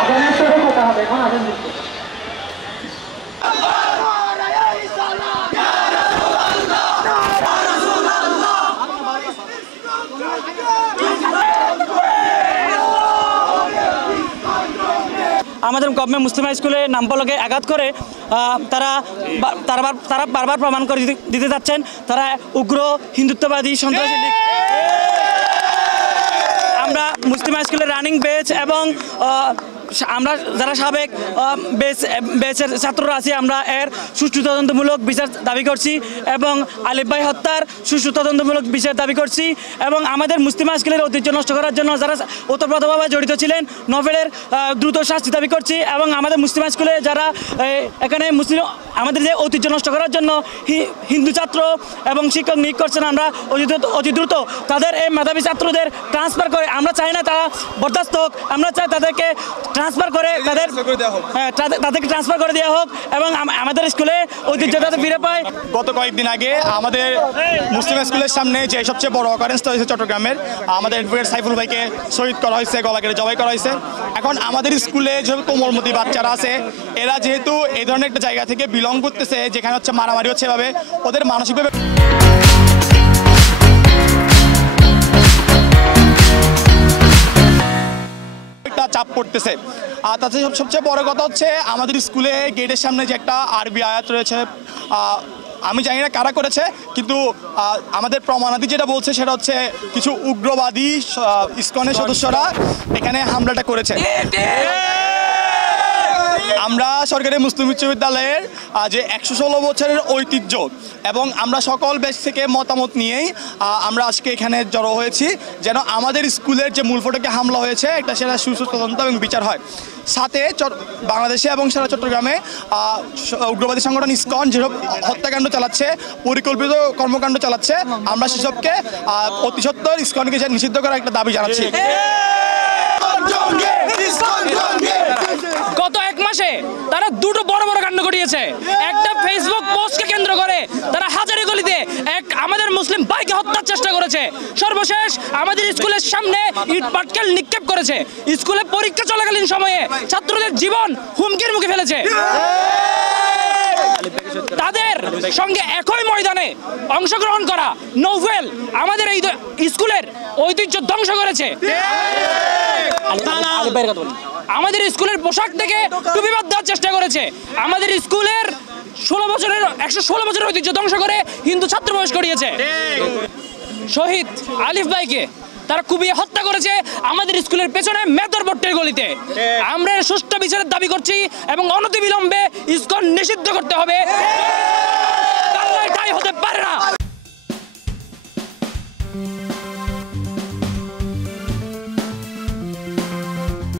আজানের সুরে হতে হবে, এখন আজান দিচ্ছে। আমাদের গভর্নমেন্ট মুসলিম হাই স্কুলে নামফলকে আঘাত করে তারা বারবার প্রমাণ করে দিতে যাচ্ছেন তারা উগ্র হিন্দুত্ববাদী সন্ত্রাসী লীগ। আমরা মুসলিম হাই স্কুলের রানিং বেচ এবং আমরা যারা সাবেক বেচের ছাত্ররা আছি আমরা এর সুষ্ঠু তদন্তমূলক বিচার দাবি করছি এবং আলিফ ভাই হত্যার সুষ্ঠু তদন্তমূলক বিচার দাবি করছি এবং আমাদের মুসলিম হাই স্কুলের ঐতিহ্য নষ্ট করার জন্য যারা ওতপ্রোতভাবে জড়িত ছিলেন নোবেলের দ্রুত শাস্তি দাবি করছি এবং আমাদের মুসলিম হাই স্কুলে যারা এখানে আমাদের যে ঐতিহ্য নষ্ট করার জন্য হিন্দু ছাত্র এবং শিক্ষক নিয়োগ করছেন আমরা অতি দ্রুত তাদের এই মেধাবী ছাত্রদের ট্রান্সফার করে আমরা চাই না তারা বরদাস্ত হোক, আমরা চাই তাদেরকে ট্রান্সফার করে তাদেরকে ট্রান্সফার করে দেওয়া হোক এবং আমাদের স্কুলে ঐতিহ্য যাতে ফিরে পায়। গত কয়েকদিন আগে আমাদের মুসলিম স্কুলের সামনে যে সবচেয়ে বড় অকারেন্সটা হয়েছে চট্টগ্রামের, আমাদের অ্যাডভোকেট সাইফুল ভাইকে শহীদ করা হয়েছে, গলা কেটে জবাই করা হয়েছে। এখন আমাদের স্কুলে যে কোমলমতি বাচ্চারা আছে এরা যেহেতু এই ধরনের একটা জায়গা থেকে বিলং করতেছে যেখানে হচ্ছে মারামারি হচ্ছে, এভাবে ওদের মানসিকভাবে চাপ পড়তেছে। আর তাতে সবচেয়ে বড় কথা হচ্ছে আমাদের স্কুলে গেটের সামনে যে একটা আরবি আয়াত রয়েছে, আমি জানি না কারা করেছে, কিন্তু আমাদের প্রমাণাদি যেটা বলছে সেটা হচ্ছে কিছু উগ্রবাদী ইসকনের সদস্যরা এখানে হামলাটা করেছে। আমরা সরকারি মুসলিম উচ্চ বিদ্যালয়ের যে 116 বছরের ঐতিহ্য এবং আমরা সকল ব্যাচ থেকে মতামত নিয়েই আমরা আজকে এখানে জড়ো হয়েছি যেন আমাদের স্কুলের যে মূল ফটকে হামলা হয়েছে একটা সেটা সুষ্ঠু তদন্ত এবং বিচার হয়। সাথে বাংলাদেশে এবং সারা চট্টগ্রামে উগ্রবাদী সংগঠন ইসকন যেসব হত্যাকাণ্ড চালাচ্ছে, পরিকল্পিত কর্মকাণ্ড চালাচ্ছে, আমরা সেসবকে অতি সত্বর ইসকনকে নিষিদ্ধ করার একটা দাবি জানাচ্ছি। গত এক মাসে তারা দুটো বড় বড় কাণ্ড ঘটিয়েছে। একটা ফেসবুক পোস্টকে কেন্দ্র করে তারা হাজারীগলিতে আমাদের মুসলিম ভাইকে হত্যার চেষ্টা করেছে। সর্বশেষ আমাদের স্কুলের সামনে ইট পাটকেল নিক্ষেপ করেছে। স্কুলে পরীক্ষা চলাকালীন সময়ে ছাত্রদের জীবন হুমকির মুখে ফেলেছে। তাদের সঙ্গে একই ময়দানে অংশগ্রহণ করা নোবেল আমাদের এই স্কুলের ঐতিহ্য ধ্বংস করেছে। আমাদের স্কুলের পোশাক থেকে টুপি বাদ দেওয়ার চেষ্টা করেছে। আমাদের স্কুলের 116 বছরের ঐতিহ্য ধ্বংস করে হিন্দু ছাত্র প্রবেশ করিয়েছে। শহীদ আলিফ ভাইকে তারা কুপিয়ে হত্যা করেছে আমাদের স্কুলের পেছনে মেদর ভট্টের গলিতে। আমরা সুষ্ঠু বিচারের দাবি করছি এবং অনতিবিলম্বে ইসকন নিষিদ্ধ করতে হবে।